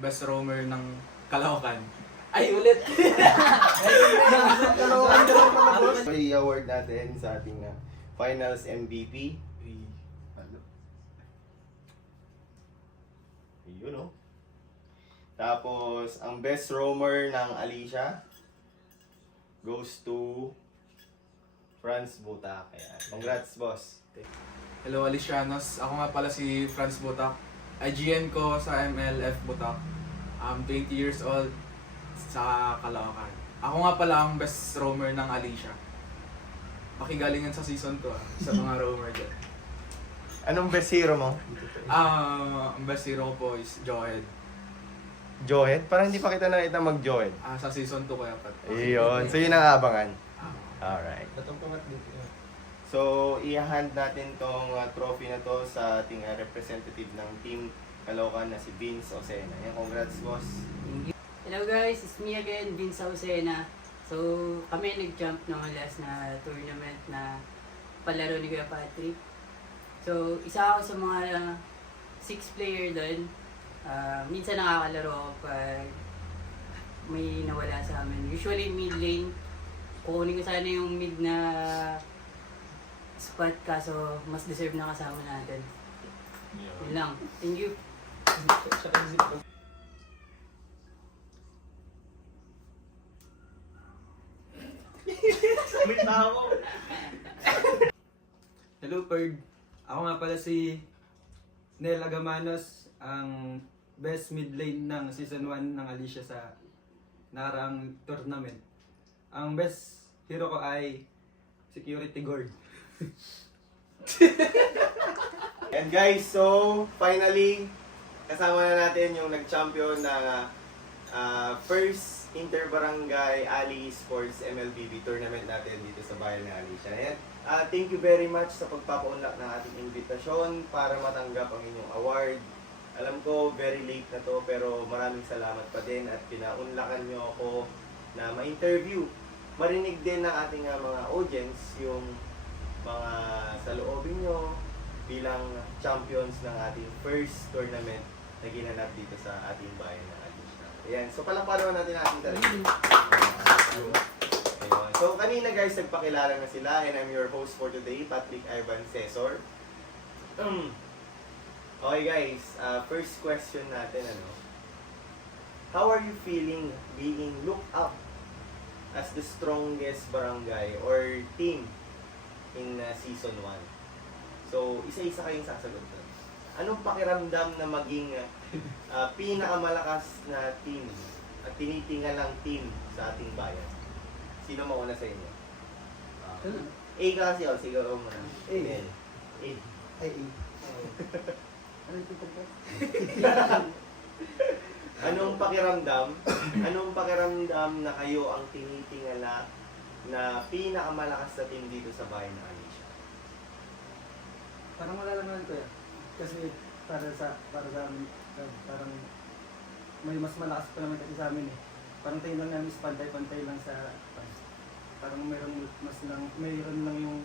Best roamer ng Caloocan. Ay, ulit! So, i-award natin sa ating finals MVP. Yun, no? Tapos, ang best roamer ng Alicia goes to Franz Butak. Ayan. Congrats, boss. Hello Alicianos, ako nga pala si Franz Butak. IGN ko sa MLF Butak. 20 years old sa Caloocan. Ako nga pala ang best roamer ng Alicia. Makigalingan sa season 2 sa mga roamer dyan. Anong best hero mo? Ang best hero ko po is Joed. Joed? Parang hindi pa kita nakita mag-Joed. Sa season 2 kaya pa. Iyon. So, yun ang abangan. Ah, Alright. Batong pangat dito. So, i-hand natin tong trophy na to sa ating representative ng team Caloocan na si Vince Ocena. Yan, congrats, boss. Hello guys, it's me again, Vince Ausena. So, kami nag-jump ng last na tournament na palaro ni Kuya Patrick. So, isa ako sa mga 6 player doon. Minsan nakakalaro ako pag may nawala sa amin. Usually mid lane. Kukunin ko sana yung mid na spot kaso mas deserve na kasama natin. Yun lang. Thank you. Wait na ako! Hello, Ferg. Ako nga pala si Nel Agamanos, ang best mid lane ng Season 1 ng Alicia sa nakaraang tournament. Ang best hero ko ay security guard. And guys, so finally, kasama na natin yung nag-champion na first Interbarangay Ali Sports MLBB tournament natin dito sa bayan ng Alicia. And, thank you very much sa pagpapaunlak ng ating imbitasyon para matanggap ang inyong award. Alam ko, very late na to, pero maraming salamat pa din at pinaunlakan nyo ako na ma-interview. Marinig din ng ating mga audience yung mga saloobin nyo bilang champions ng ating first tournament na ginanap dito sa ating bayan ng Alicia. Ayan, so palakpakan natin ating talaga. So kanina guys, nagpakilala na sila and I'm your host for today, Patrick Ivan Cesar. Okay guys, first question natin how are you feeling being looked up as the strongest barangay or team in season 1? So isa-isa kayong sasagot doon. Anong pakiramdam na maging pinakamalakas na team at tinitingalang team sa ating bayan? Sino mauna sa inyo? A ka kasi, sige ako muna. A. Ay, ano ito po? Anong pakiramdam na kayo ang tinitingala na pinakamalakas na team dito sa bayan ng Alicia? Parang wala lang naman ko yan. Kasi para sa amin, parang may mas malakas pa naman kasi sa amin eh. Parang tingin lang namin is pantay-pantay lang sa parang mayroon lang yung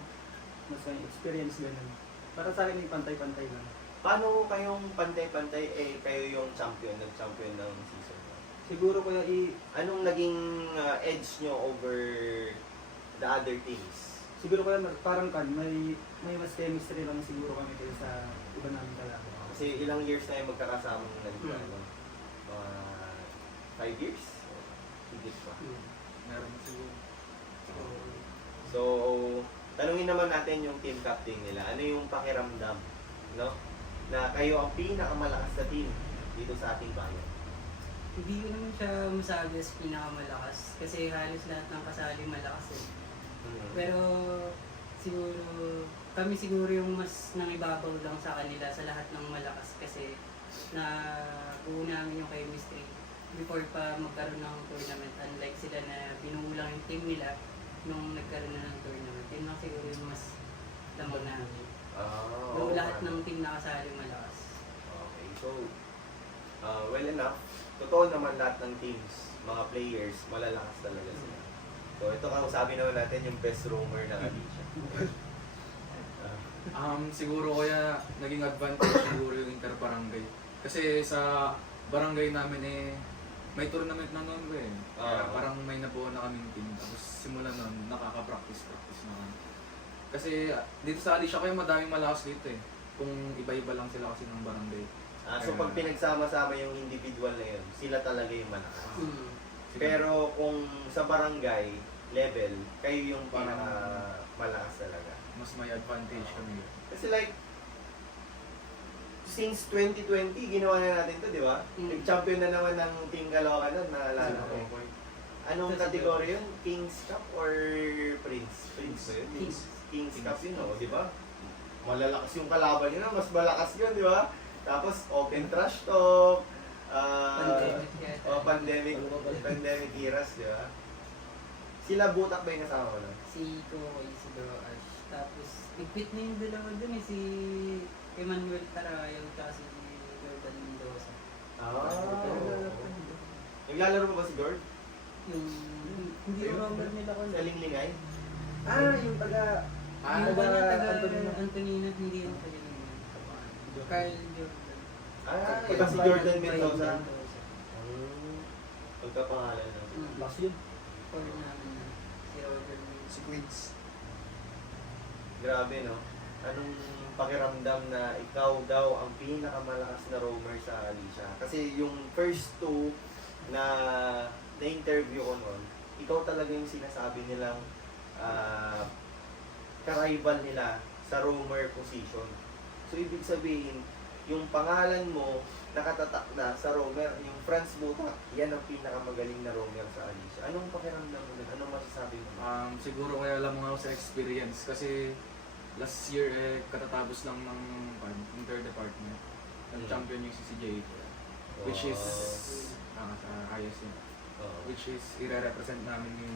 mas experience ganun. Para sa akin yung pantay-pantay lang. Paano kayong pantay-pantay kayo yung nag-champion ng season 1? Siguro kuya Anong naging edge nyo over the other teams? siguro kuya parang may mas chemistry lang siguro kami kayo sa iba namin kalaban. Kasi ilang years na yung magkakasamang nag-ano? 5 years? Higit pa. meron siguro. So, tanungin naman natin yung team captain nila. Ano yung pakiramdam, no? Na kayo ang pinakamalakas na team dito sa ating bayan. Hindi ko naman siya masabi as pinakamalakas kasi halos lahat ng kasali malakas eh. Pero kami siguro yung mas nangibabaw lang sa kanila sa lahat ng malakas kasi na buo namin yung chemistry before pa magkaroon ng tournament, unlike sila na binuo lang yung team nila nung nagkaroon na ng tournament. Yun lang siguro yung mas lamang namin. Though lahat ng team nakasali malakas. Okay, so well enough. Totoo naman lahat ng teams, mga players, malalakas talaga sila. So ito kausapin naman natin yung best roamer ng Alicia. Siguro kaya naging advantage siguro yung interbarangay. Kasi sa barangay namin may tournament na noon ko eh. Kaya Oo. parang may nabuo na kaming team. Tapos simula noon, nakaka-practice na kami. Kasi dito sa Alicia kayo madaming malakas dito eh. Kung iba-iba lang sila kasi ng barangay. So pag pinagsama-sama yung individual na yun, sila talaga yung malakas. Hmm. Pero kung sa barangay level, kayo yung Parang- malakas talaga. Mas may advantage kami. Kasi like, since 2020, ginawa na natin to, di ba? Mm. Nag-champion na naman ng Team Caloocan nun, naalala ko. Anong Kasi kategory yun? King's Cup or Prince? Prince ba yun? Kings. King's Cup yun, no? Di ba? Malalakas yung kalaban yun, mas malakas yun, di ba? Tapos open trash talk, Pandemic yata. pandemic eras, di ba? Sila Butak ba yung kasama mo nun? Si Koy, si Bro Ash. Tapos, nag-quit na yung dalawa dun eh. Si Emmanuel Tarayo, tsaka si Jordan Mendoza. Naglalaro pa ba si Gord? Yung, hindi yung rover nila ko. Sa Linglingay? Yung taga... Yung taga ba taga Antonino. Antonino, hindi yung taga Carl Jordan. Iba si Jordan Carl Mendoza. Mendoza. Pagkapangalan na. Last yun. Or namin na si Roger Mendoza. Si Queens. Grabe, no? Anong pakiramdam na ikaw daw ang pinakamalakas na roamer sa Alicia? Kasi yung first two na na-interview ko noon, ikaw talaga yung sinasabi nilang ka-rival nila sa roamer position. So, ibig sabihin, yung pangalan mo nakatatak na sa roamer, yung Franz Butak, yan ang pinakamagaling na roamer sa Alicia. Anong pakiramdam mo doon? Anong masasabi mo? Siguro kaya alam mo nga ako sa experience kasi last year katatapos lang ng inter-department. Nag-champion yung CCJ which is sa ISU. Which is i-represent namin yung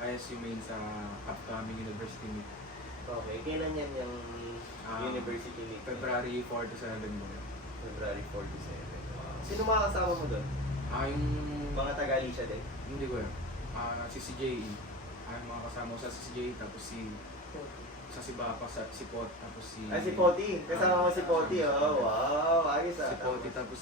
ISU main sa upcoming university meet. Okay, kailan yan yung university meet? February 4 to 7 mo. February 4 to 7. Sino mga kasama mo doon? Yung Mga taga-Alicia din? hindi ko si CJE. Yung mga kasama ko sa CCJ tapos sa Sibapa, si Pot, tapos si... Si Poti. Kasama mo si Poti. Oh, wow. Ayos Si Poti, tapos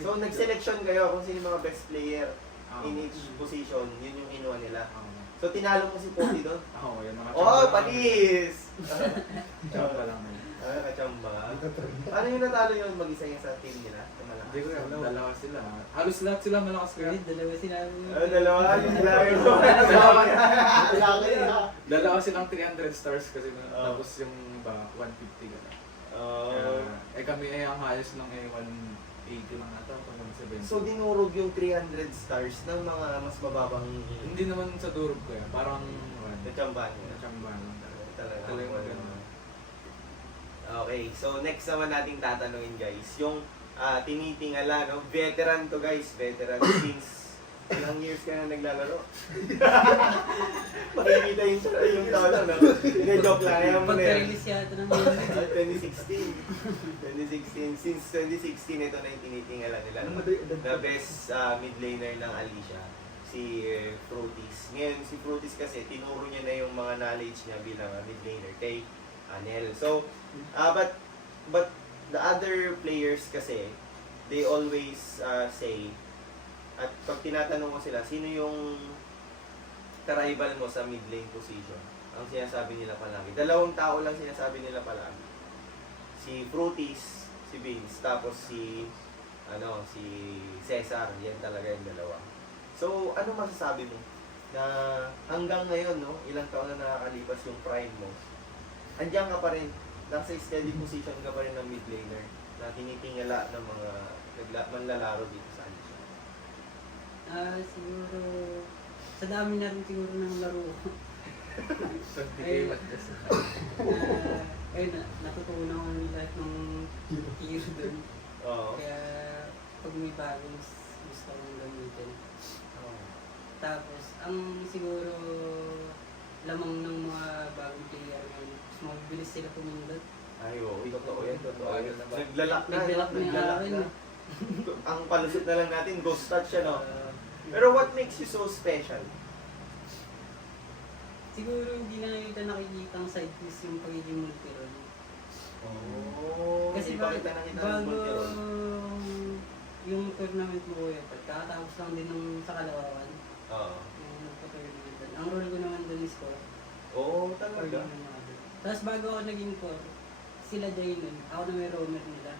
So, nag-selection kayo kung sino yung mga best player Ah, in each position. Yun yung inuha nila. Oo, So, tinalo mo si Poti doon? yan mga Oh, panis! Chamba lang. Kachamba. Ano yung natalo yun mag-isa yung sa team nila? Sa malakas? Hindi ko alam, dalawa sila. Halos lahat sila malakas kaya. Dalawa sinabi mo. Dalawa. Yung sinabi mo. Dalawa silang 300 stars kasi Oh. tapos yung iba 150 gano'n. Oh. Kami ang highest lang 180 lang ata o 170. So, dinurog yung 300 stars ng mga mas mababang Hindi naman sa durog ko yan, parang nachamba niya. chamba lang talaga. Talaga. Talagang maganda. Okay, so next naman nating tatanungin guys, yung tinitingala, no? Veteran to guys, veteran since ilang years ka na naglalaro? Makikita yung taon, no? Hindi, joke lang. Ayaw mo na yan. Pagka-release yata ng music. 2016. Since 2016, ito na yung tinitingala nila. The best mid laner ng Alicia, si Fruities. Ngayon, si Fruities kasi, tinuro niya na yung mga knowledge niya bilang mid laner kay Anel. So, but the other players kasi, they always say, at pag tinatanong mo sila, sino yung ka-rival mo sa mid lane position? Ang sinasabi nila palagi. Dalawang tao lang sinasabi nila palagi. Si Fruities, si Vince, tapos si Cesar. Yan talaga yung dalawa. So, ano masasabi mo? Na hanggang ngayon, no, ilang taon na nakakalipas yung prime mo, andiyan ka pa rin, nasa steady position ka pa rin ng mid laner na tinitingala ng mga manlalaro dito sa Alicia. Siguro, sa dami na rin siguro ng laro. Natutunan ko lahat ng hero doon. Oo. Kaya, pag may bagong gusto kong gamitin. Tapos, ang siguro lamang ng mga bagong player ngayon, mas mabilis sila pumindot. Ay, oo. Totoo yan. Totoo yan. Naglalak Naglalak na. Naglalak na yung Naglalak akin. na. Ang palusot na lang natin, ghost touch siya, no? Pero what makes you so special? Siguro hindi na kita nakikita ang side piece yung pagiging multi-role. Oh, Kasi di pa kita nakita ng bago multi-role. tournament mo kuya, pagkatapos lang din nung sa Kalawakan. Oo. Yung nagpa-tournament doon. Ang role ko naman doon is core. Oo, talaga. Tapos bago ako naging core, sila Jalen, ako na may roamer nila.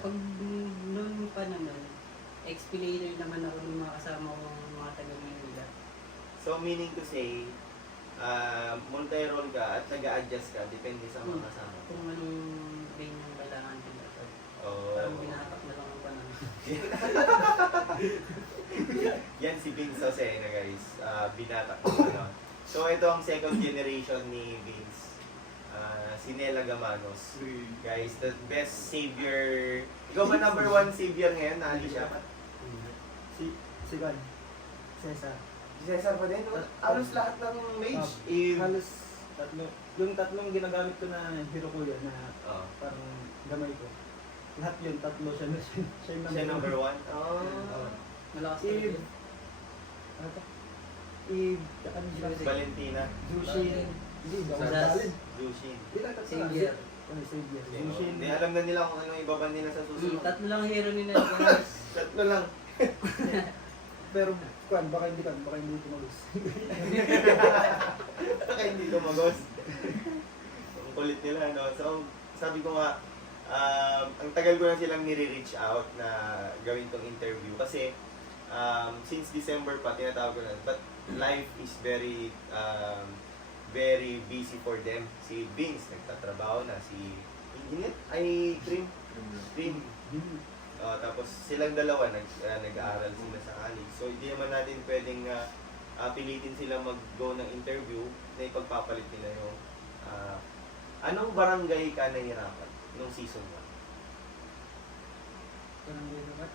Pag noon pa naman, explainer naman ako ng mga kasama ko mga taga-Manila. So, meaning to say, multi-role ka at nag-a-adjust ka depende sa mga kasama mo. Kung anong lane yung kailangan nila. Oo. Parang binatak na lang ang panahon. Yan si Vince Osena, guys. Binatak ko ano. So, ito ang second generation ni Vince. Si Nela Gamanos. Guys, the best savior. Ikaw ba number one savior ngayon? Naali siya? Si Juan. Cesar. Si Cesar pa din? No? Halos lahat ng mage. Halos tatlo. Yung tatlong ginagamit ko na hero ko yun na Oh. parang gamay ko. Lahat yun, tatlo siya na siya yung Siya number one? Oo. Malakas Eve. talaga. Ano to? Eve, ano siya? Valentina. Jushin. Hindi, baka Zaz. talent. Jushin. Ilan tatlo? Xavier. Ano, Xavier. Hindi Jushin. alam na nila kung ano ibaban nila sa susunod. Tatlo lang hero ni Nelgaras. Tatlo lang. Pero, Juan, baka hindi tumagos. Baka hindi tumagos. Ang kulit nila, no? So, sabi ko nga, ang tagal ko na silang nire-reach out na gawin tong interview. Kasi, since December pa, tinatawag ko na. But life is very, very busy for them. Si Vince, nagtatrabaho na. Si Engineer, ay, Trim. Tapos silang dalawa nag-aaral sila sa college. So hindi naman natin pwedeng pilitin sila mag-go ng interview na ipagpapalit nila yung anong barangay ka nahihirapan nung season 1? Parang gano'n ba?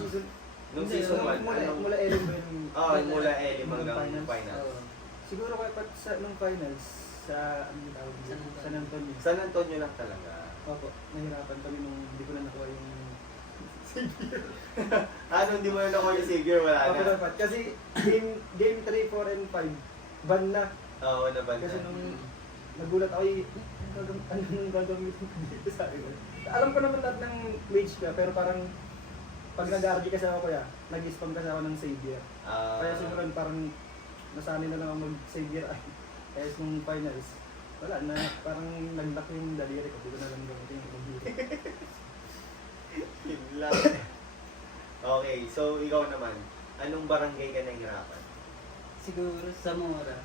Season nung season 1 Mula Elim ba yung... mula Elim hanggang finals. finals. Siguro kaya pat sa nung finals sa ano yung tawag dito? San Antonio. San Antonio lang talaga. Opo, nahirapan kami nung hindi ko na nakuha yung Hindi mo na nakuha yung Xavier? Wala Opo na. dapat. Kasi game 3, 4, and 5, ban na. Oo, naban Kasi na. nung nagulat ako, anong gagawin ko dito sa akin? Alam ko naman lahat ng wage ka, pero parang pag nag-RG kasi ako kuya, nag-spam kasi ako ng Xavier. Kaya siguro parang nasanay na lang ako mag-Xavier. Kaya nung finals, wala na, parang nag-lock yung daliri ko, hindi ko na lang gamitin yung computer. Yun lang. Okay, so ikaw naman, anong barangay ka nahihirapan? Siguro sa Mora.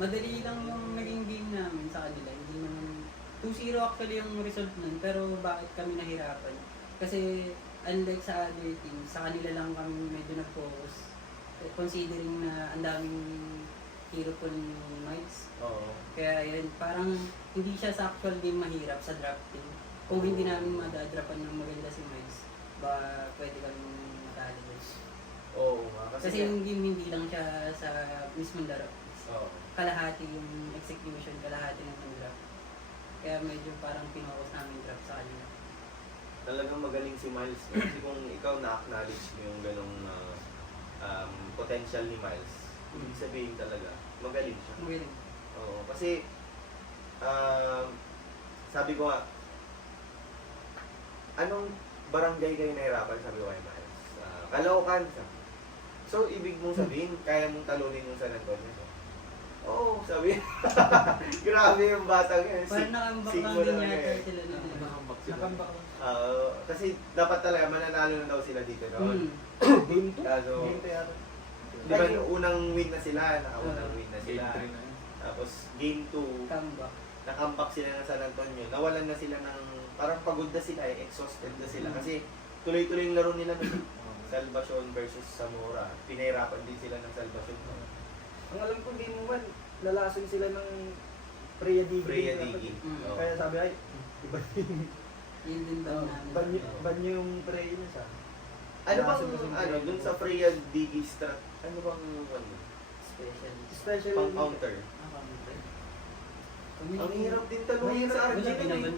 Madali lang yung naging game namin sa kanila. Hindi naman 2-0 actually yung result nun, pero bakit kami nahirapan? Kasi unlike sa other teams, sa kanila lang kami medyo nag-focus. Considering na ang daming hero pool ni Mites. Oo. Kaya yun, parang hindi siya sa actual game mahirap sa drafting. Kung hindi namin madadrapan ng maganda si Mites, ba pwede kami matalo doon. Oo nga. Kasi yung game hindi lang siya sa mismong laro. Oo. Kalahati yung execution, kalahati ng draft. Kaya medyo parang pinokos namin draft sa kanila. Talagang magaling si Miles. No? Kasi kung ikaw na-acknowledge mo yung ganong potential ni Miles, ibig sabihin talaga, magaling siya. Magaling. Oo. Kasi, sabi ko nga, anong barangay kayo nahirapan? Sabi ko kay Miles. Caloocan. So, ibig mong sabihin, kaya mong talunin yung San Antonio. Oo, sabi. Grabe yung batang yan. Parang nakambak lang Siguro din na yata eh. sila nun. Nakambak ako. Kasi dapat talaga mananalo na daw sila dito noon. Game 2? Kaso, Game 2 yata. di ba unang win na sila, nakaunang win na sila. Game 3 na yun. Tapos game 2, Comeback. nakambak sila ng San Antonio. Nawalan na sila ng, parang pagod na sila, exhausted na sila. Kasi tuloy-tuloy yung laro nila nun. Salvacion versus Zamora. Pinahirapan din sila ng Salvacion. Ang alam ko game 1, lalason sila ng Freya Digi. Freya Digi. Oo. Kaya sabi ay, iba yung Yun din ba namin. ban yung Freya niya sa. Ano bang, Lalason kasi yung ano, Freya dun Digi. sa Freya Digi strat, ano bang, Special. Special pang counter? Ang hirap din talunin sa Mahirap. RG.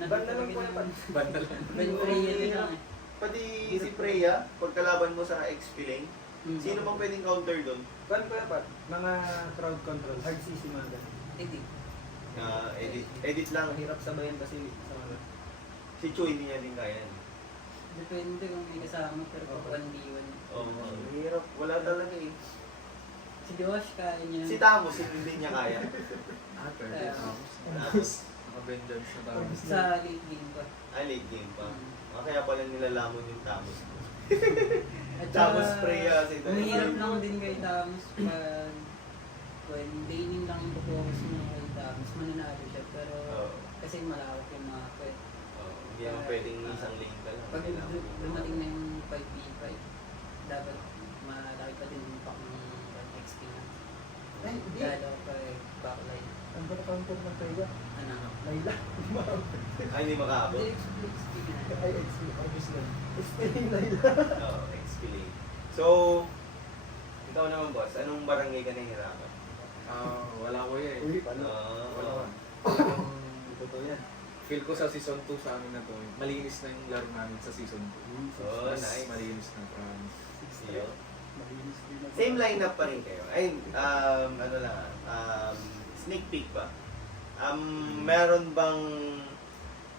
Ban na lang po yan. Banda lang. Ben Freya din lang eh. Pati si Freya, pagkalaban mo sa XP lane, sino bang pwedeng counter dun? Ban ko yan pa. Mga crowd control, hard CC mga ganun. Hindi. Edit lang. Mahirap sabayan kasi sa mga Si Chu hindi niya din kaya yan. Depende kung may kasama, pero pag 1v1. Oo, hirap. Wala talaga eh. Si Josh, kaya niya. Si Tamos, hindi niya kaya. Pwede. Tapos, Naka-vengeance na tayo. Sa late game pa. late game pa. Kaya pala nilalamon yung Tamos. At Tamos saka, spray si mahirap lang din kay Tamos pag when laning lang yung focus mo kay Tamos, mananalo siya. Pero Oo. kasi malawak yung mga pwede. Hindi naman pwedeng isang lane ka lang. Pag Kailangan mo. dumating na yung 5v5, dapat malaki pa din yung impact ng XP na. Ay, hindi. Lalo pa backline. Ang ba counter ng Taiga? Ano? Layla. Ay, hindi makaabot. Hindi, XP na. Ay, XP. Obviously. XP yung Layla. Oo, XP lane. So, ikaw naman boss, anong barangay ka nahihirapan? Wala ko eh. Uy, paano? Wala. Totoo yan. Feel ko sa season 2 sa amin na to, malinis na yung laro namin sa season 2. Oh, nice. Malinis na, promise. Iyo. Malinis din ako. Same lineup pa rin kayo. Ay, ano lang, sneak peek ba? Meron bang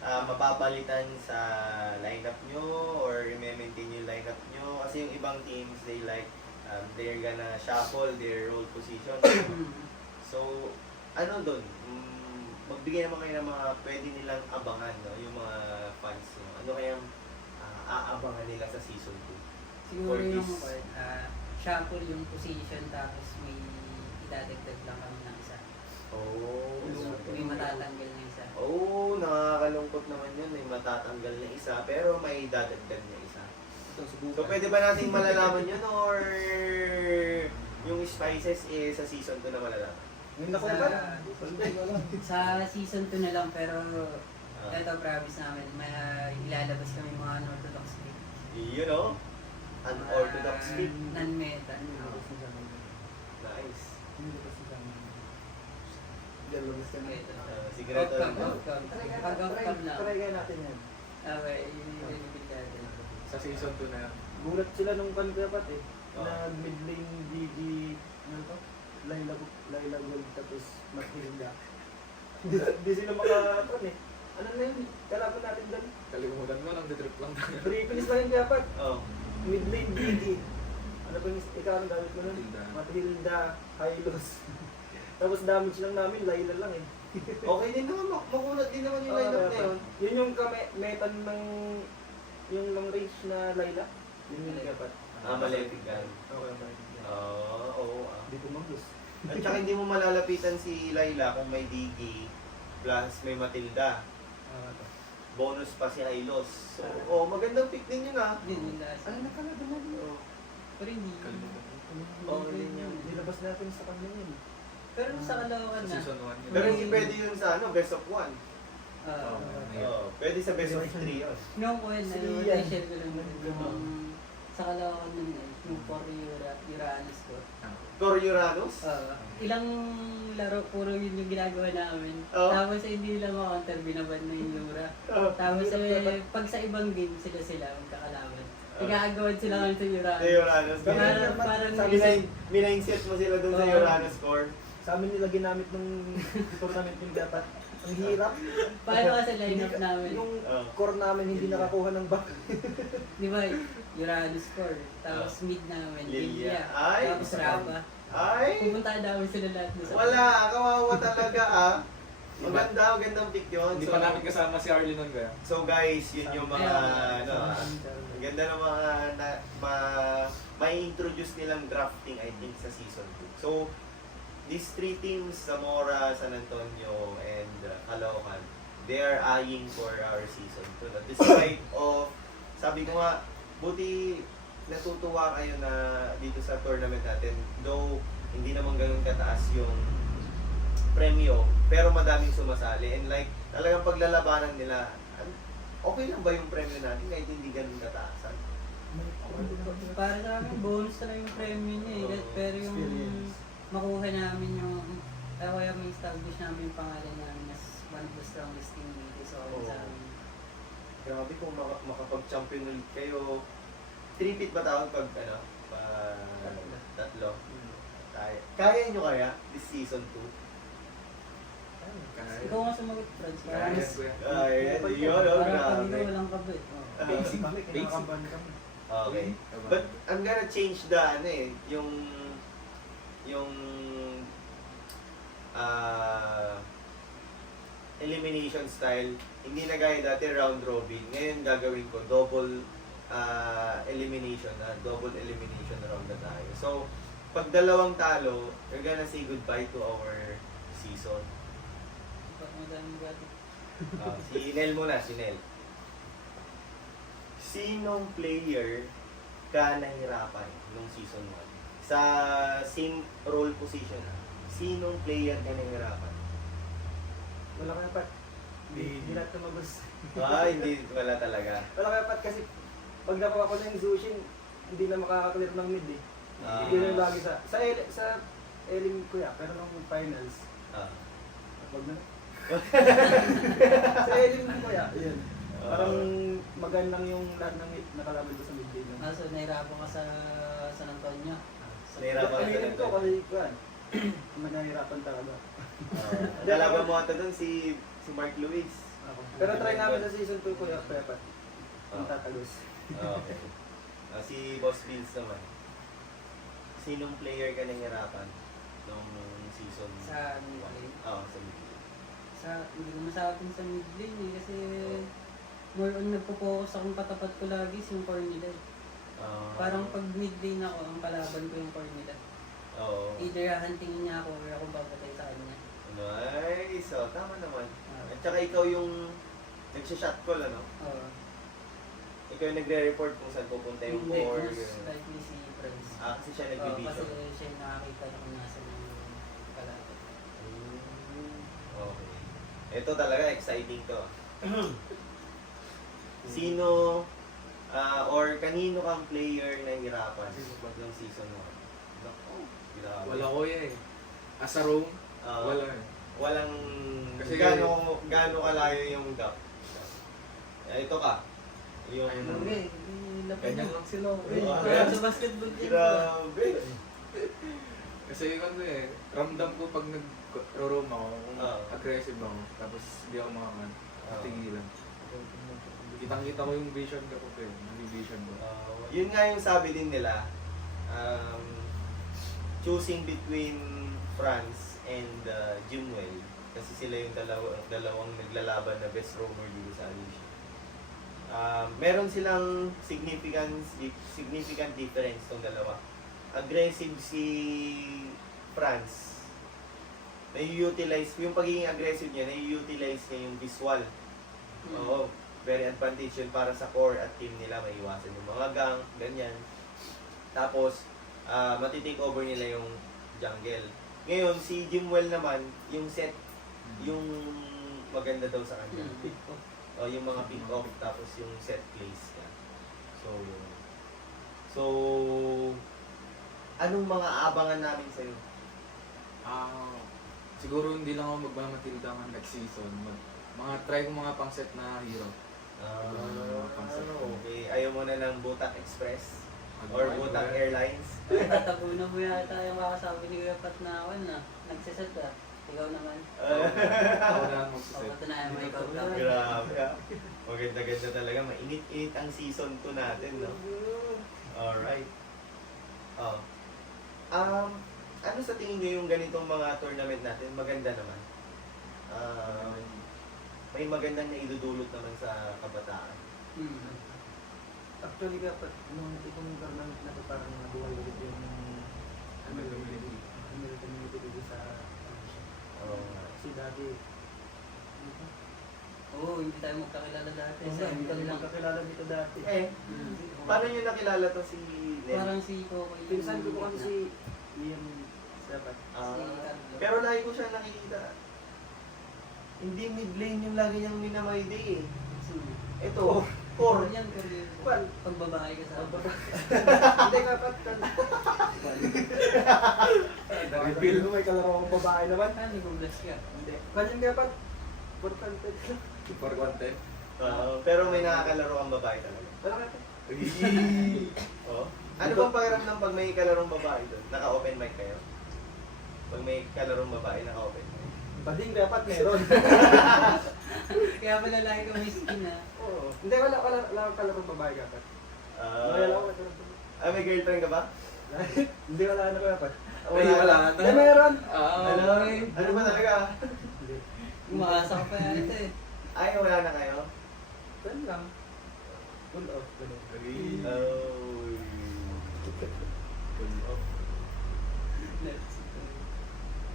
mapapalitan sa lineup nyo or i-maintain yung lineup nyo? Kasi yung ibang teams, they like, they're gonna shuffle their role position. So, ano doon? Magbigay naman kayo ng mga pwede nilang abangan, no? Yung mga fans nyo. Ano kayang aabangan nila sa season 2? Siguro For yung this. shuffle yung position tapos may idadagdag lang kami ng isa. Oh, May matatanggal na isa. oh, nakakalungkot naman yun. May matatanggal na isa, pero may dadagdag na isa. So, pwede ba natin malalaman yun or yung spices is sa season 2 na malalaman? Ngayon ako ba? Sa season 2 na lang pero Ah. ito promise namin may ilalabas kami mga unorthodox pick. You know? Unorthodox pick. Non-meta. Nice. Ito. Sigurado Outcome, lang. outcome. Pag outcome lang. Try kaya natin yan. Okay, i-reveal natin. Sa season 2 na yan. Gulat sila nung pankapat eh. Ah. Na mid lane DD, ano to? Layla Gold tapos Matilda. Hindi sila makapan eh. Ano na yun? Kalaban natin doon. Kalimutan mo, nang trip lang tayo. Tripilis lang yung kapat. Oh. Mid lane DD. Ano ba yung ikaw ang gamit mo nun? Matilda. Matilda, Hylos. Tapos damage lang namin, Layla lang eh. Okay din naman, makunat din naman yung lineup na yun. Yun yung meta ng yung long range na Layla. Yun yung kapat. Malefic gun. Okay. Oo. Hindi ko mag-lose. At saka hindi mo malalapitan si Layla kung may Digi plus may Matilda. Bonus pa si Hylos. So, magandang pick din yun ah. Yun yung last. Ano na pala doon? Oo. Pero hindi. Kalimutan mo. Oo, din yun. Nilabas natin sa kanya yun. Pero sa Caloocan Sa na. season 1 yun. Pero hindi pwede yun sa best of 1. Ah, Pwede sa best of 3 yun. no point na Si yun. Ian. I-share ko lang yung sa Caloocan nun eh. Yung 4 Uranus ko. Tor Uranus? Ilang laro, puro yun yung ginagawa namin. Oo. Tapos hindi lang ma-counter, binaban na yung Lura. Tapos pag sa ibang game sila magkakalaban. Nag-aagawan sila ngayon sa Uranus. Sa Uranus. Parang Minindset mo sila dun sa Oo. Uranus core. Sa amin nila ginamit nung tournament yung dapat. Ang hirap. paano kasi lineup namin? Yung Oh. core namin hindi nakakuha ng back. Di ba? Uranus core. Tapos mid namin. Lilia. Lilia. Ay! Tapos Raba. Ay! Pumunta namin sila lahat doon sa Wala! Kawawa talaga ah. Magandang pick yun. Hindi So, pa namin kasama si Arlie nun kaya. so guys, yun yung mga ano, ang ganda ng mga may introduce nilang drafting I think sa season 2. So, these three teams, Zamora, San Antonio, and Caloocan, they are eyeing for our season 2. No? Despite of, sabi ko nga, buti natutuwa kayo na dito sa tournament natin. Though, hindi naman ganun kataas yung premyo, pero madaming sumasali. And like, talagang paglalabanan nila, okay lang ba yung premyo natin kahit hindi ganun kataasan? Para sa amin, bonus na lang yung premium niya eh. Oo, Pero yung experience. makuha namin yung, kaya may establish namin yung pangalan namin as one of the strongest team dito. So, Oo. sa amin. Grabe kung makapag-champion ulit kayo. 3-peat ba tawag pag ano? Tatlo. Kaya nyo kaya this season 2? Kaya. Ikaw nga sumagot, Franz. Kaya yan, kuya. Ay, yun, oh, Parang pag grabe. ikaw walang kabit. Oh. Base Basic. kami, kinakabahan kami. Okay. Diba? But I'm gonna change the yung elimination style. Hindi na gaya dati round robin. Ngayon gagawin ko double elimination na, double elimination round na tayo. So, pag dalawang talo, we're gonna say goodbye to our season. Si Nel muna, si Nel. Sinong player ka nahirapan nung season 1? Sa same role position, sinong player ka nahirapan? Wala kaya pat. Hindi natin tumagos. Hindi, wala talaga. Wala kaya pat kasi pag nakuha ko na yung Zushin, hindi na makakaklear ng mid eh. Hindi na lagi sa Elim kuya, pero nung finals, wag na. Sa Elim kuya, yun. Parang magandang yung lahat ng mid nakalaban ko sa mid lane. So, nahirapan ka sa San Antonio. Nahirapan ka sa Aminin ko San kasi kuyan. Nahirapan talaga. Kalaban mo ata doon si Mark Lewis. Pero try namin sa season 2 kuya, kaya pat. Ang tatagos. Okay. Si Boss Bills naman. Sinong player ka nahirapan nung season 1? Sa mid lane. Sa mid lane. Hindi ko masakit sa mid lane eh, kasi more on nagpo-focus akong katapat ko lagi yung core nila eh. Parang pag mid lane ako, ang kalaban ko yung core nila. Oo. Either hahantingin niya ako or ako babatay sa kanya. Nice. Tama naman. At saka ikaw yung nagsha-shot call, ano? Oo. Ikaw yung nagre-report kung saan pupunta yung Hindi, core. most likely si Franz. Kasi siya Oo, kasi nag-vision. siya yung nakakita na kung nasa yung kalaban. Okay. Ito talaga, exciting to. Sino or kanino kang player na hirapan ng season 1? Grabe. Wala ko eh. As a roam, wala eh. Walang Kasi gaano kalayo yung gap. Ito ka. Yung Okay, lapit Ganyan na. lang sila. Kaya Sa basketball game. grabe. Kasi ano eh, ramdam ko pag nag-roam ako, kung aggressive ako, tapos di ako makaman, tingilan. Kitang-kita ko yung vision ko po eh, vision ko. Yun nga yung sabi din nila, choosing between France and Jimwell, kasi sila yung dalawang naglalaban na best roamer dito sa Alicia. Meron silang significant difference tong dalawa. Aggressive si France. Nai-utilize, yung pagiging aggressive niya, nai-utilize niya yung visual. Oo, very advantage yun para sa core at team nila, maiwasan yung mga gang, ganyan. Tapos, matitake over nila yung jungle. Ngayon, si Jimwell naman, yung set, yung maganda daw sa kanya. O yung mga pick-off, tapos yung set plays ka. So, anong mga abangan namin sa'yo? Siguro hindi lang ako magmamatilda ng next season. Mga try ko mga pang-set na hero. Okay. Ayaw mo na ng Butak Express? Or Butak Airlines? Tatapunan mo yata yung makasabi ni Kuya Pat na ako na nagsiset ka. Ikaw naman. Ako na ang magsiset. Patunayan mo ikaw lang. Grabe ah. Maganda-ganda talaga. Mainit-init ang season 2 natin, no? Alright. Ano sa tingin nyo yung ganitong mga tournament natin? Maganda naman. May magandang naidudulot naman sa kabataan. Actually dapat nung itong tournament na ito parang nabuhay ulit yung community dito sa si Daddy. Hindi tayo magkakilala dati. Kasi Sa hindi kami lang. magkakilala dito dati. Paano nyo nakilala to si Nel? Parang si Coco yung... Pinsan ko po kasi si Liam dapat. Pero lagi ko siya nakikita. Hindi mid-lane yung lagi niyang minamayde eh. Ito, core. Yan, core. Well, Pagbabae ka sa Hindi ka pat. Reveal mo may kalaro akong babae naman. Nag-bless ka. Hindi. Kanyan nga pat. For content. For content. Pero may nakakalaro ang babae talaga. Wala ka pat. Oh. Ano bang pakiramdam pag may kalarong babae doon? Naka-open mic kayo? Pag may kalarong babae, naka-open mic. Bading dapat meron. Kaya pala lagi ka may skin ha. Oo. Hindi, wala akong kalarong babae dapat. Wala ako kalarong babae. May girlfriend ka ba? Hindi, wala na ko dapat. Ay, wala na. Hindi, meron. Ano? Ano ba talaga? Hindi. Umaasa ka pa yan ito eh. Ay, wala na kayo? Yan lang. Full off. Ganun. Oh. Full off.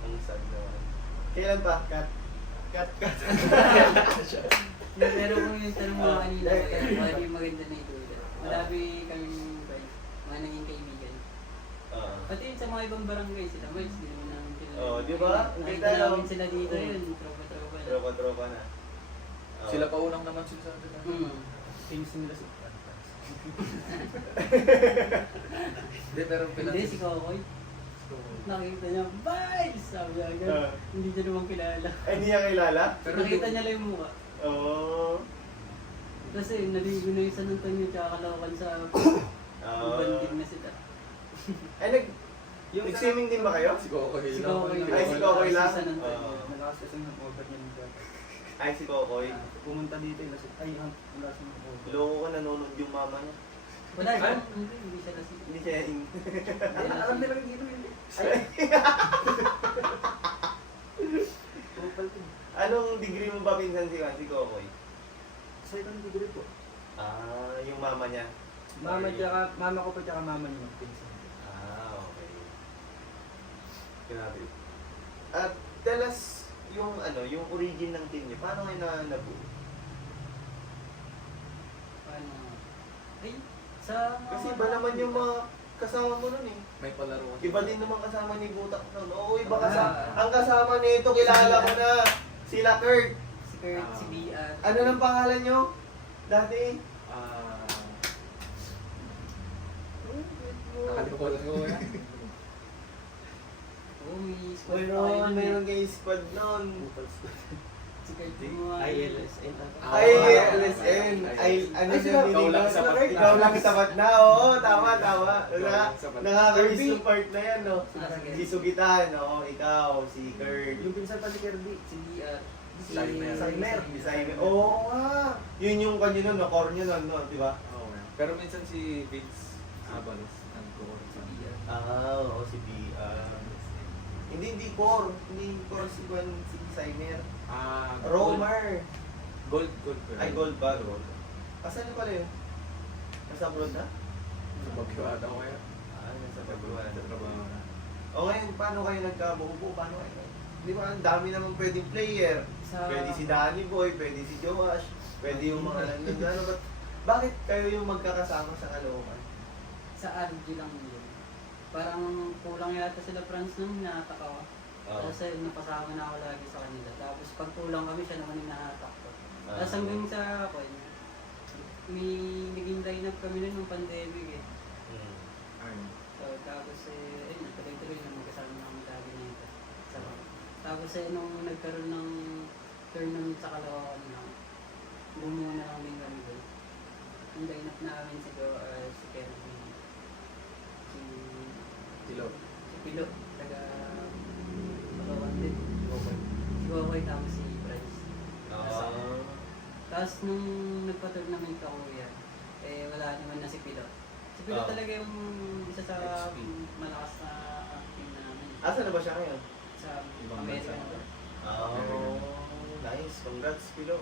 Ang sad naman. Kailan pa? Cut. Pero kung yung tanong mo kanina, wala yung maganda na ito. Marami kaming friends, mga naging kaibigan. Pati yun sa mga ibang barangay, sila Miles, di naman namin kilala. Oh, di ba? Nakita Kita namin sila dito yun, tropa-tropa na. Tropa na. Sila pa unang naman sila sa atin. Teams nila sa Hindi, pero Hindi, si Kokoy. Nakita niya, Miles! Sabi niya, agad. Hindi niya naman kilala. Ay, hindi niya kilala? Pero Nakita niya lang yung mukha. Oo. Kasi naligo na yung San Antonio tsaka Caloocan sa banding na sila. Ay, nag-swimming din ba kayo? Si Kokoy. Si Kokoy. Ay, si Kokoy lang? Sa San Antonio. Nalakas kasi ng over niya ng dapat. Ay, si Kokoy. Pumunta dito yung lasing. Ay, wala sa mga over. Loko ko nanonood yung mama niya. Wala siya. Hindi siya lasing. Hindi siya in. Alam nilang dito hindi. Ay, kupal ko. Anong degree mo ba pinsan si Kokoy? Second degree po. Yung mama niya. Mama ko po tsaka mama niya magpinsan. Okay. Grabe. At tell us yung origin ng team niyo. Paano kayo nabuo? Paano? Ay, sa Kasi iba naman yung mga kasama mo nun eh. May palaro. Iba din naman kasama ni Butak nun. Oo, iba kasama. Ang kasama nito, kilala ko na. Sila Kurt. Si Kurt, si BR. Ano nang pangalan nyo? Dati? Nakalimutan ko yan. Oo, may squad pa kayo nun eh. Mayroon kayo squad nun. Si Kurt gumawa. ILSN. Ay, LSN. Ay, ano Ay, siya ikaw lang sapat na. Ikaw lang sapat na. Oo, tama. lang sapat na. Nakakamiss yung part na yan, no? Ah, sige. Si Sugitan, no? Ikaw, si Kurt. Yung pinsan pa si Kirby. Si BR. Si Simer. Simer. Si Simon. Oo nga. Yun yung kanya nun, no? Core nyo nun, no? Di ba? Oo, man. Pero minsan si Vince Abalos, nag-core sa Iya. Oo, si B. Hindi core. Hindi core si Juan, si Simer. Romar. Gold. Ay, gold ba? Gold. Asan na pala yun? Nasa abroad na? Sa Bagyo ata ko kaya. Nasa Pagluan. Sa trabaho na. O ngayon, paano kayo nagkabuo? Paano kayo? Di ba, ang dami naman pwedeng player. Pwede si Danny Boy, pwede si Joash, pwede yung mga nandun. Ano ba? Bakit kayo yung magkakasama sa Caloocan? Sa RG lang yun. Parang kulang yata sila Franz nung nakatakaw. Kasi napasama na ako lagi sa kanila. Tapos pag kulang kami, siya naman yung nahatak ko. Tapos hanggang sa ako, may naging line-up kami nun nung pandemic eh. Ayun. So, tapos ayun, tuloy-tuloy na magkasama na kami lagi nito. So, tapos nung nagkaroon ng tournament sa Caloocan na, bumuo na kami kami doon. Yung line-up namin si Kirby, si Tilo. Pilo, taga Caloocan din. Si Kokoy, tapos si Bryce. Tapos nung nagpa-tournament ako yan, wala naman na si Pilo. Si Pilo talaga yung isa sa XP. malakas na team namin. Asa na ba siya ngayon? Sa Ibang Amerika bansa. na. Nice. Congrats, Pilo.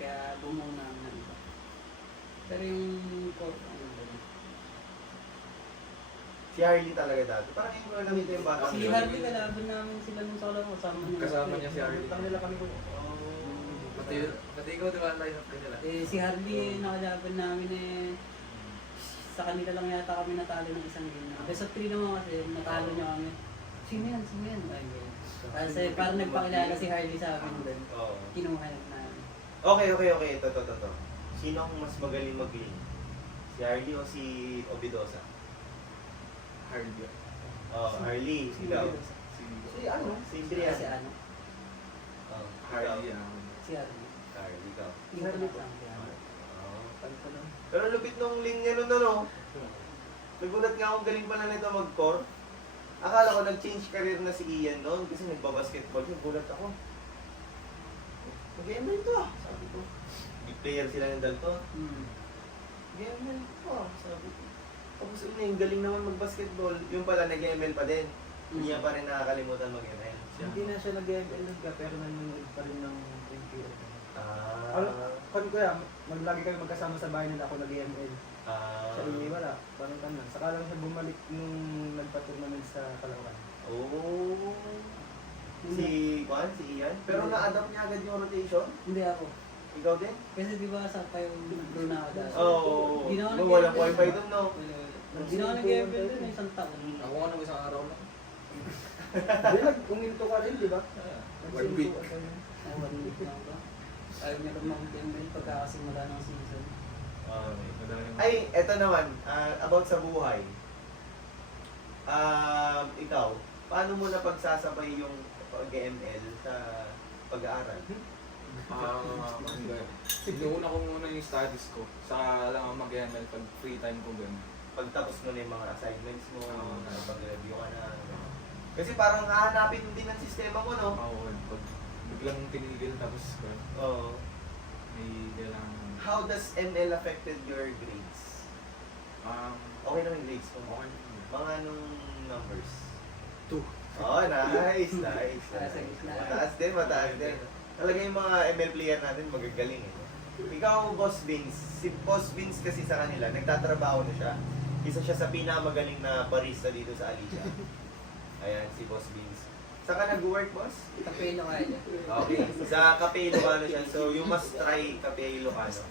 Kaya bumuo namin ng iba. Pero yung core, ano ba yun? Si Harley talaga dati. Parang yung mga ganito yung bata. Si Harvey, kalaban namin sila nung sa Caloocan. Kasama niya si Harley. Utang nila kami ko. Pati ikaw, di ba, line up ka nila? Si Harvey, nakalaban namin sa kanila lang yata kami natalo ng isang game. Best of 3 naman kasi, natalo niya kami. Sino yan? Ay, kasi parang nagpakilala si Harley sa amin doon. Oo. Kinuha namin. Okay. Ito. Sino ang mas magaling mag-lean? Si Harley o si Obidosa? Hardy. Harley. Ikaw. Si ano? Si Kasi Brian. ano? Hardy. Si Harley. Harley, ikaw. Hindi ko nasama si Harley. Pero lupit nung linya nun, ano? Nagulat nga akong galing pala nito mag-core. Akala ko nag-change career na si Ian noon kasi nagbabasketball. Nagulat ako. Mag-enda ito ah. Sabi ko. player sila ng Dalton. Hmm. GML po, sabi ko. Tapos yung galing naman mag-basketball. Yung pala, nag-ML pa din. Hindi niya pa rin nakakalimutan mag-ML. Hindi na siya nag-ML pero nanonood pa rin ng NPL. Ah. Kung kuya, lagi kami magkasama sa bahay nila ako nag-ML. Siya wala, parang tanan. Saka lang siya bumalik nung nagpa-tournament sa Caloocan. Oh. Si Juan, si Ian. Pero na-adapt niya agad yung rotation. Hindi ako. Ikaw din? Kasi di ba sa pa yung bro na ako dati? Oo. Hindi na ako Walang nag-ML. wifi dun, no? Hindi na ako nag-ML dun isang taon. Ako nga nung isang araw lang. Hindi, uminto ka rin, di ba? One week. Ay, 1 week lang ba? Ayaw niya rin mag-ML pagkakasimula ng season. Ay, eto naman. About sa buhay. Ikaw, paano mo na pagsasabay yung pag-ML sa pag-aaral? Inuuna ko muna yung studies ko. Saka lang ako mag-ML pag free time ko ganun. Pagtapos mo na yung mga assignments mo, Oo. pag-review ka na. Kasi parang hahanapin din ang sistema mo, no? Ako, pag biglang tinigil tapos Oo. may kailangan. How does ML affected your grades? Okay naman yung grades mo. Okay. Mga anong numbers? 2. Oh, nice, nice. Nasa nice. gitna. Mataas din, mataas din. Talaga yung mga ML player natin magagaling eh. Ikaw, Boss Vince. Si Boss Vince kasi sa kanila, nagtatrabaho na siya. Isa siya sa pinakamagaling na barista dito sa Alicia. Ayan, si Boss Vince. Saan ka nag-work, boss? Kapelo ka niya. Okay. Sa Cafe Ilocano siya. So, you must try Cafe Ilocano.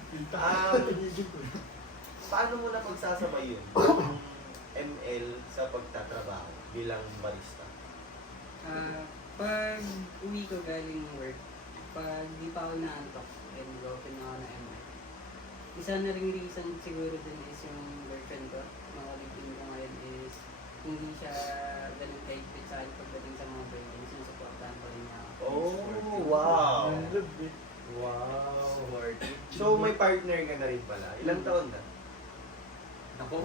Paano mo na pagsasabay yun? Yung ML sa pagtatrabaho bilang barista? Pag uwi ko galing work, pag di pa ako naantok, and open na ako na ML. Isa na ring reason siguro din is yung girlfriend ko. Mga kapatid ko ngayon is hindi siya ganun tight-fit sa akin pagdating sa mga break-ins. Sinusuportahan ko rin niya ako. Oh, wow! Wow. So, may partner ka na rin pala. Ilang taon na? Ako?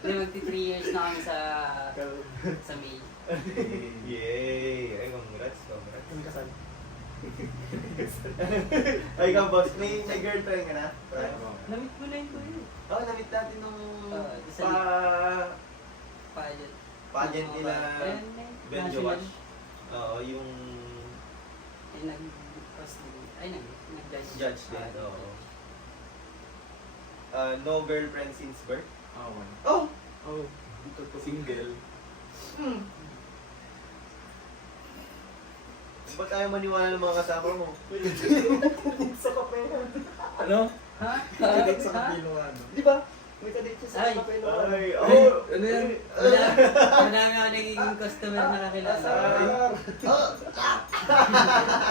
Hindi, magti 3 years na kami sa May. Yay! Ay, congrats, congrats. Kami kasal. Ay, ikaw, boss, may girlfriend ka na? Namit mo na yun ko yun. Oo, namit natin nung Pageant. pageant nila Benjo Watch. Oo, yung Ay, nag-post din. Ay, nag-judge. judge din. Oo. No girlfriend since birth? Wala. Oh! Oh, single. Ba't ayaw maniwala ng mga kasama mo? Sa kape. Ano? Ha? Kadit sa Ha? Kapiluan. Di ba? May kadit siya sa Ay. Kapiluan. Ay, Ay, oh! ano yan? Madami ako nagiging customer na kakilala.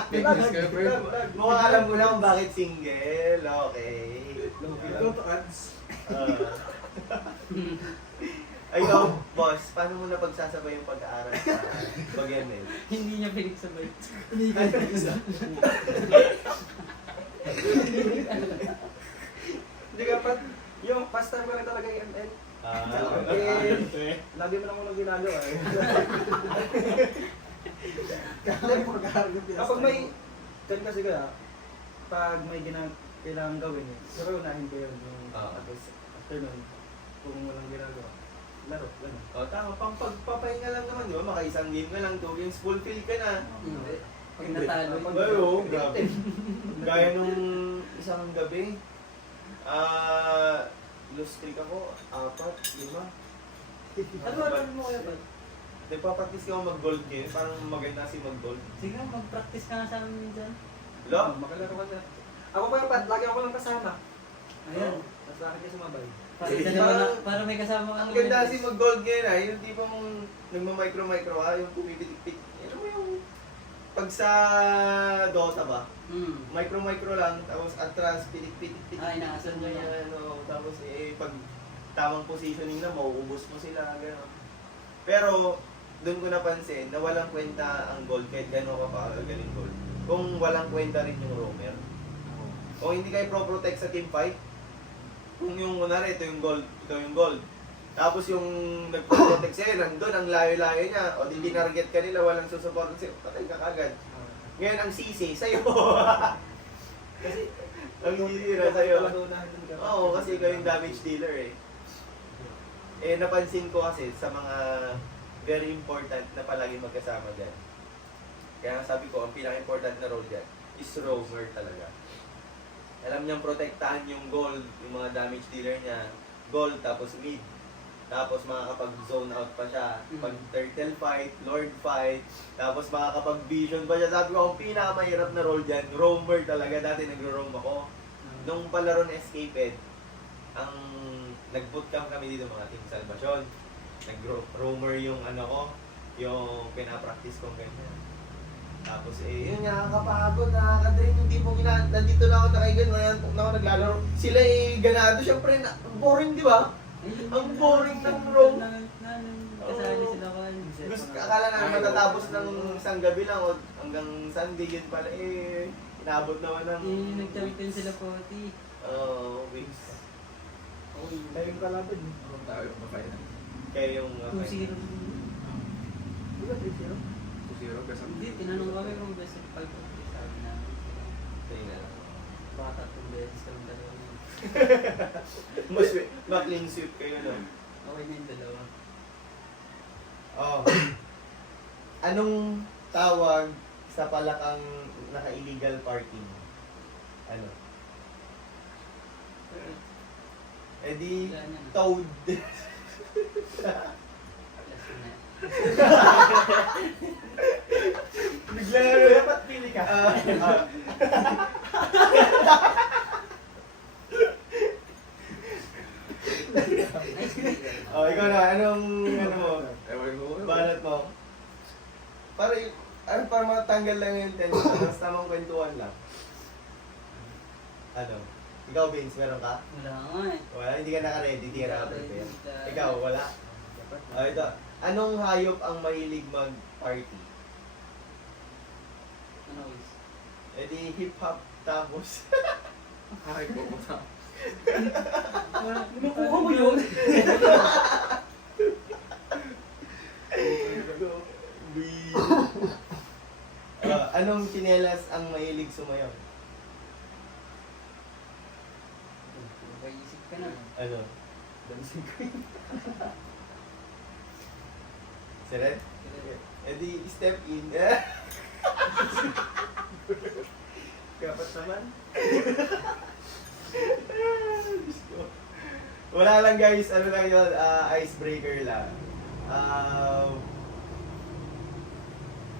Business ka, bro. Mukhang alam mo na kung bakit single. Okay. Go to ads. Ay, ikaw, boss, paano mo na pagsasabay yung pag-aaral sa pag-ML? Hindi niya pinagsabay. Hindi ka pa, yung past time ko lang talaga yung ML. Lagi mo lang muna ginagawa eh. Kapag may, kasi kaya, pag may kailangan gawin eh, pero unahin ko yun. Tapos after nun, kung walang ginagawa, laro, gano'n. O, tama, pang pagpapahinga lang naman, di ba? Maka-isang game ka lang, 2 games, fulfill ka na. Hindi. Pag natalo. Ay, oo, grabe. Gaya nung isang gabi, lost streak ako, 4, 5. Ano mo kaya ba? Nagpa-practice ka mag-gold game, parang maganda kasi mag-gold. Sige, mag-practice ka nga sa amin dyan. Lo? Makalaro ka sa... Ako pa yung lagi ako lang kasama. Ayan. Tapos laki kayo sumabay. Para may kasama ka. Ang ganda kasi mag-gold game ah, yung tipong nagma-micro-micro ka, yung pumipitik-pik. Ano mo yung pag sa Dota ba? Micro-micro lang, tapos atras, pitik-pitik-pitik. Ay, nakasunod mo yan. Ano, tapos pag tamang positioning na, mauubos mo sila, gano'n. Pero, doon ko napansin na walang kwenta ang gold kahit gano'n ka pa galing gold. Kung walang kwenta rin yung roamer. Kung hindi kayo pro-protect sa team fight, kung yung kunwari, ito yung gold, ikaw yung gold. Tapos yung nag-protect sa'yo, nandun, ang layo-layo niya. O di tinarget ka nila, walang susuport sa'yo, patay ka kagad. Ngayon, ang sisi, sa'yo. Kasi, ang sisi na sa'yo. Palarunahan din ka. Oo, kasi ikaw yung damage dealer eh. Eh, napansin ko kasi sa mga very important na palagi magkasama dyan. Kaya sabi ko, ang pinaka-important na role dyan is rover talaga. Alam niyang protektahan yung gold, yung mga damage dealer niya. Gold, tapos mid. Tapos makakapag-zone out pa siya. Pag turtle fight, lord fight. Tapos makakapag-vision pa siya. Sabi ko, ang pinakamahirap na role dyan, roamer talaga. Dati nagro-roam ako. Nung palaro na Escaped, ang nag-bootcamp kami dito mga Team Salvation. Nag-roamer yung ano ko, yung pinapractice kong ganyan. Tapos yun nga, nakakapagod, nakakadrain yung tipong nandito na ako nakaigan, ngayon na ako naglalaro. Sila ganado, syempre, boring di ba? Ang boring ng roam. Kasali sila ko. Gusto, akala na matatapos ng isang gabi lang o hanggang Sunday, yun pala inabot naman ng... Nag-champion sila po, ti. Weeks. Tayo yung kalaban. Tayo, mabay na. Kaya yung... 2-0. Di ba 3-0? 2-0, best of Hindi, tinanong kami kung best of 5 o 3. Sabi namin. Tingnan lang. Baka 3 beses kami dalawa na. Mas ma-clean sweep kayo, no? Okay na yung dalawa. Oh. Anong tawag sa palakang naka-illegal parking? Ano? Eh di, Wala na. toad. Last na. Bigla na dapat pili ka. Oh, ikaw na. Anong, ano mo? Ewan ko. Banat mo? Para matanggal lang yung tension. Mas tamang kwentuhan lang. Ano? Ikaw, Vince, meron ka? Wala nga eh. Wala, hindi ka naka-ready, hindi ka naka-prepare. Hindi. Ikaw, wala? Ito. Anong hayop ang mahilig mag-party? Ano is? Eh di hip-hop tapos. Ay, pupunta. Nakuha mo yun? Anong tsinelas ang mahilig sumayaw? Napaisip ka na. Ano? Dancing queen. Si Red? Eh di step in. Kapat naman. Diyos ko. Wala lang guys, ano lang yun, icebreaker lang.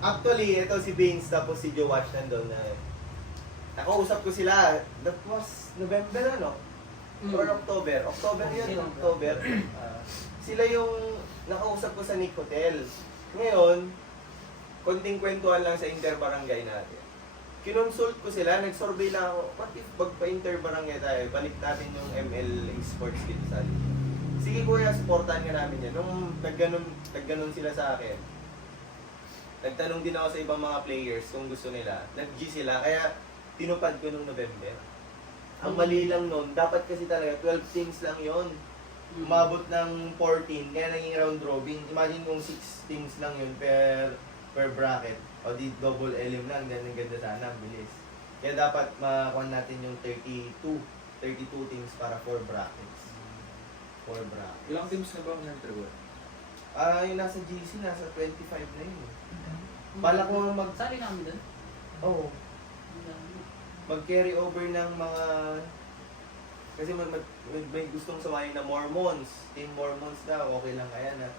Actually, ito si Vince tapos si Joe Watch nandun na nakausap ko sila. That was November ano? Or October. October yun, October. Sila yung nakausap ko sa Nick Hotel. Ngayon, konting kwentuhan lang sa interbarangay natin. Kinonsult ko sila, nag-survey lang ako, what if magpa-interbarangay tayo, balik natin yung ML Sports dito sa Alicia. Sige kuya, supportahan nga namin yan. Nung nagganon sila sa akin, nagtanong din ako sa ibang mga players kung gusto nila. Nag-G sila, kaya tinupad ko nung November. Ang mali lang nun, dapat kasi talaga 12 teams lang yon. Umabot ng 14, kaya naging round robin. Imagine kung 6 teams lang yun per bracket. O di double elim lang, ganun ganda sana, ang bilis. Kaya dapat makuha natin yung 32 teams para 4 brackets. 4 brackets. Ilang teams na ba ang nag-trigger? Yung nasa GC, nasa 25 na yun. Bala ko Sali namin doon. oh, mag-carry over ng mga... Kasi may gustong sumali na Mormons. Team Mormons daw, okay lang kaya na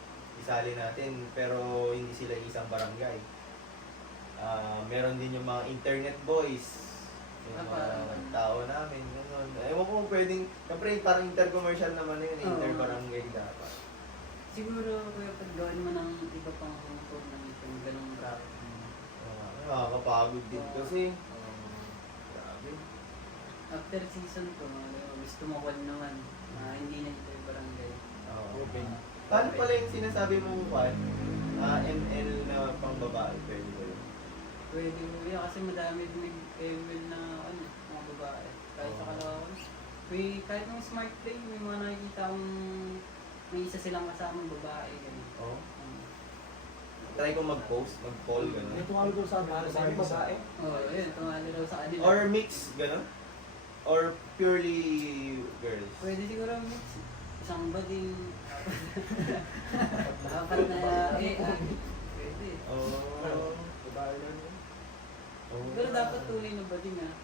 isali natin. Pero hindi sila isang barangay. Meron din yung mga internet boys. Yung mga tao namin. Ganun. Ewan ko kung pwedeng... Siyempre parang intercommercial naman na yun. Interbarangay dapat. Siguro, kuya, pag gawin mo ng iba pang tournament yung ganong bracket mo. Nakakapagod din kasi. Grabe. After season to, gusto mo wal naman. Hindi na ito yung barangay. Open. Paano pala yung sinasabi mong kwan? ML na pang babae, pwede ba yun? Pwede mo yan kasi madami nag-ML na mga babae. Kahit sa Caloocan. Kahit ng smart play, may mga nakikita akong may isa silang kasamang babae. Ganun. Oo. try ko mag-post, mag-call, gano'n. Yung tumawag ko sa amin, Sa amin, babae? Oo, yun, tumalo daw sa kanila. Or mix, gano'n? Or purely girls? Pwede siguro mix. Isang bading. Apat na pwede. Oh. Babae lang yun. Oh. Pero dapat tunay na bading ah.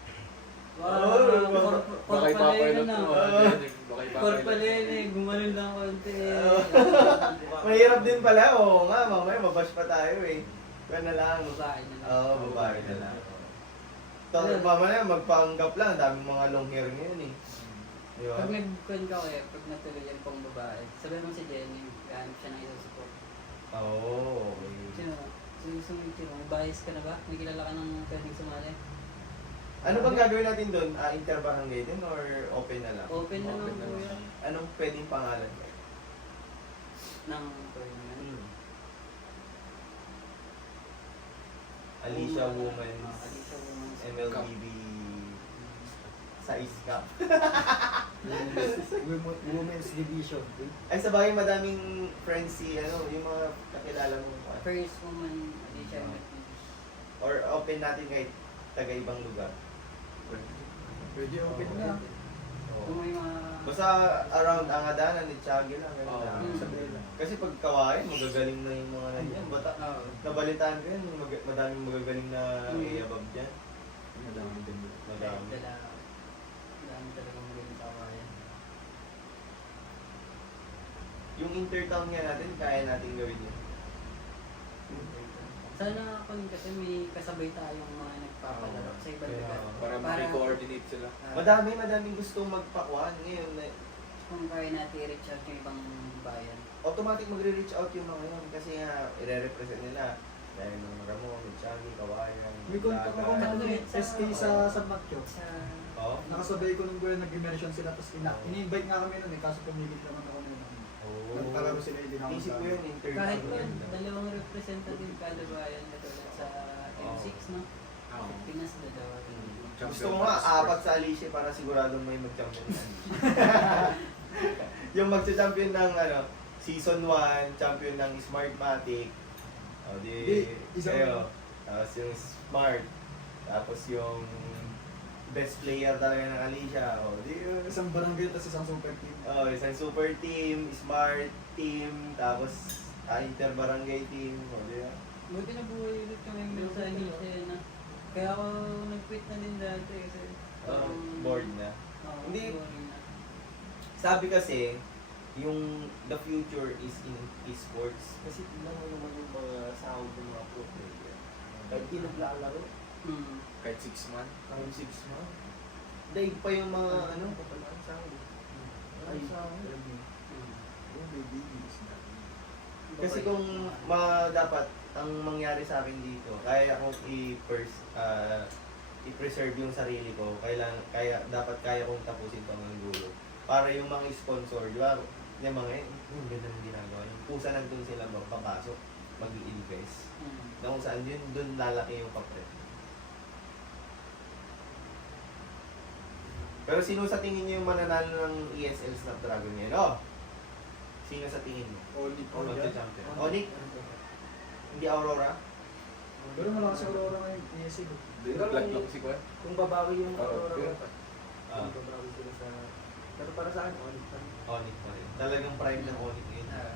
Baka ipapilot na. mo. Baka Core ipapilot pala yun eh, gumanon lang konti. Mahirap din pala, oo nga, mamaya mabash pa tayo eh. Kaya na lang. Babae na lang. Oo, babae na lang. Tapos mamaya magpanggap lang, daming mga long hair ngayon eh. Di ba? Pag nag-con ka kaya, pag natuloy yan pang babae, sabihin mo si Jenny, gahanap siya ng isang support. Oo, okay. Sino? Sino? Bias ka na ba? May kilala ka ng pwedeng sumali? Ano bang gagawin natin doon? Inter-barangay din or open na lang? Open na lang Open na po lang. yan. Anong pwedeng pangalan? Ng tournament. Alicia Women's Alicia Women's MLBB Size Cup. Women's Division. Ay sa bagay madaming friends si yung mga kakilala mo. First woman, Alicia MLBB. Or open natin kahit taga-ibang lugar. Pwede open na. Kung may mga... Basta around Angadanan, Itchagi lang. ganun Oo. lang. Mm. Kasi pag kawain, magagaling na yung mga nandiyan. Bata, Oo. nabalitaan ko yan, madaming magagaling na iabab dyan. Madami din. Madami. Dami talagang magaling sa kawayan. Yung intertown nga natin, kaya natin gawin yun. Sana kung kasi may kasabay tayong mga nagpapalaro sa ibang Kaya, lugar. Para makikoordinate sila. Madaming gustong magpakuan ngayon. Kung kaya natin i-reach out yung ibang bayan. Automatic magre-reach out yung mga yun kasi nga, i-represent nila. Dahil ng Ramon, Itchagi, Kawayan, May contact ako Dagat. ng SK sa San Mateo. Sa... Oo. Nakasabay ko nung buwan nag-immersion sila, tapos ini-invite nga kami nun eh, kaso pumigit naman ako nun. Oo. Nagpalaro sila hindi na ako Isip sa ko yun, intertown. Kahit pa, yun. dalawang representative kada bayan katulad sa M6, no? Oo. Pinas dalawa. Gusto ko nga, apat sa Alicia para siguradong may mag-champion na yung mag-champion ng season 1, champion ng Smartmatic. O di, Di, isang- kayo. Tapos yung Smart. Tapos yung best player talaga ng Alicia. O di, isang barangay tapos isang super team. isang super team, Smart team, tapos inter-barangay team. O di, Buti na buhay ulit yung member sa Alicia na. Kaya ako nag-quit na din dati kasi board na. Hindi. boring na. Sabi kasi, yung the future is in esports. Kasi tingnan mo naman yung mga sahod ng mga pro player. Kahit di naglalaro, Hmm. Kahit 6 months. kahit 6 months. Daig pa yung mga kapalaan sahod. Ay, kasi kung dapat ang mangyari sa akin dito, kaya akong i-preserve yung sarili ko, dapat kaya kong tapusin ito ng dulo. Para yung mga sponsor, di ba? Yung mga yung ganda ng ginagawa. Yung pusa nandun sila papasok, mag-invest. Hmm. Na kung saan yun, dun lalaki yung kapre. Pero sino sa tingin niyo yung mananalo ng ESL Snapdragon ngayon? Oh! Sino sa tingin niyo? Oli. Magka-champion. Onyx? Hindi Aurora? Pero malakas sa Aurora ngayon, ESC ko. Black lang si Kwan. Kung babawi yung Oo, Aurora yun. dapat. Ah, Kung babawi sila sa... Pero para sa akin, Oli pa rin. Onyx pa rin. Talagang prime ng Onyx yun. Ah.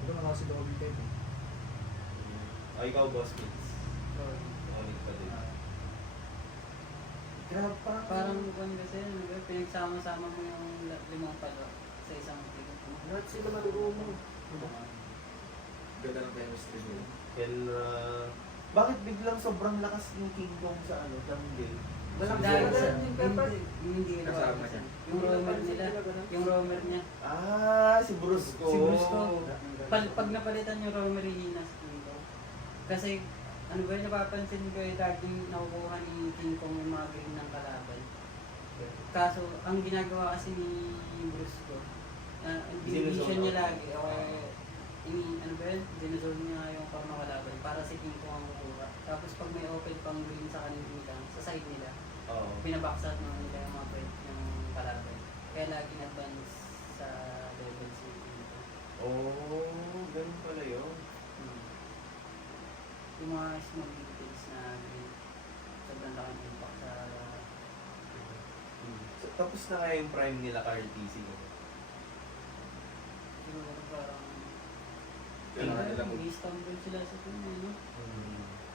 Pero malakas si Dobby Pep. O ikaw, Boss Mix. Sorry. Onyx pa din. Grabe Parang kung kasi, pinagsama-sama mo yung limang palo sa isang team. lahat sila marunong. Ganda ng chemistry nila. Kaya, bakit biglang sobrang lakas yung King Kong sa jungle? Dahil sa hindi Kasama niya. yung roamer nila, yung roamer niya. Si Brusco. Si Brusco. Pag napalitan yung roamer hihina sa King Kong. Kasi ano ba yung napapansin ko laging nakukuha ni King Kong yung mga green ng kalaban. Kaso ang ginagawa kasi ni Brusco, division niya lagi ano ba yun? Dinuzone niya yung pang kalaban para si King Kong ang kukuha. Tapos pag may open pang green sa kanila, sa side nila, Oo. pinabacksat naman nila yung mga point ng kalaban. Kaya laging advance sa level si King Kong. Oh, ganun pala yun. yung mga small details na sobrang laking impact sa So, tapos na nga yung prime nila RTC. siguro parang Kailangan nilang i-stumble sila sa team, no?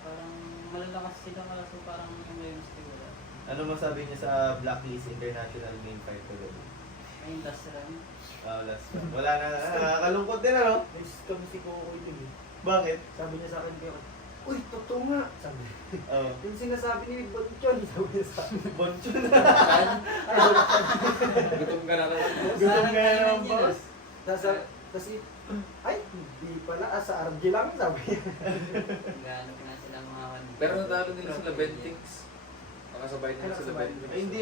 Parang malalakas sila kaso parang yung chemistry wala. Ano masabi niya sa Blacklist International Main Fight ko doon? Ayun, last run. Last one. Wala na. Nakakalungkot din ano? Next kami si Coco ito eh. Bakit? Sabi niya sa akin kaya, uy, totoo nga! Sabi niya. Oh. Yung sinasabi ni Bonchon, sabi niya sa akin. Boncho na. Gutom ka na naman, boss. Gutom ka na naman, boss. Kasi, ay, hindi pala, sa RG lang, sabi niya. Gaano pa nga sila mga kanina. Pero natalo nila sila Bentix. Nakasabay nila sila Bentix. Ay, hindi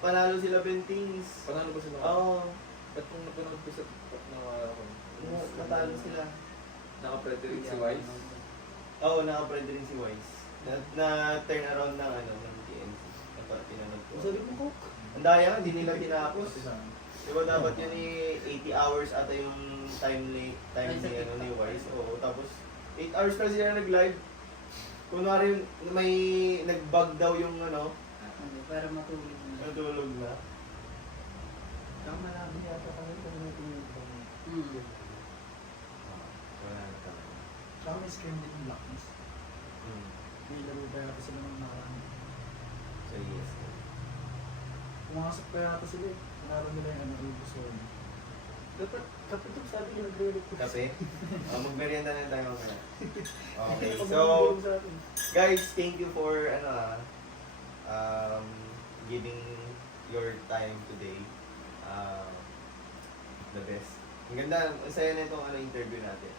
panalo sila Bentings. Panalo ba sila? Oo. Ba't kung napanood ko sa Natalo sila. naka-pwede rin si Wise? Oo, naka-friend rin si Wise. Na turn around ng ng TNC. Pinanood ko. Sabi mo, Coco. Ang daya, hindi nila tinapos. Diba dapat yun 80 hours ata yung time ni Wise. Oo, tapos 8 hours na sila nag-live. Kunwari may nag-bug daw yung Para matulog na. natulog na. Tama lang, yata kami kung may tinutong. Wala na talaga. Tsaka may screen din yung Blacklist. May laro pa yata sila ng nakaraan. So yes. Pumasok pa yata sila eh. Panalo nila yung Rubus World. Dapat, kapit yung sabi nila nag-relic ko. Kape? Magmerienda na tayo mamaya. Okay, Pag so nabibigyan sa atin. guys, thank you for giving your time today. The best. Ang ganda, ang saya na itong interview natin.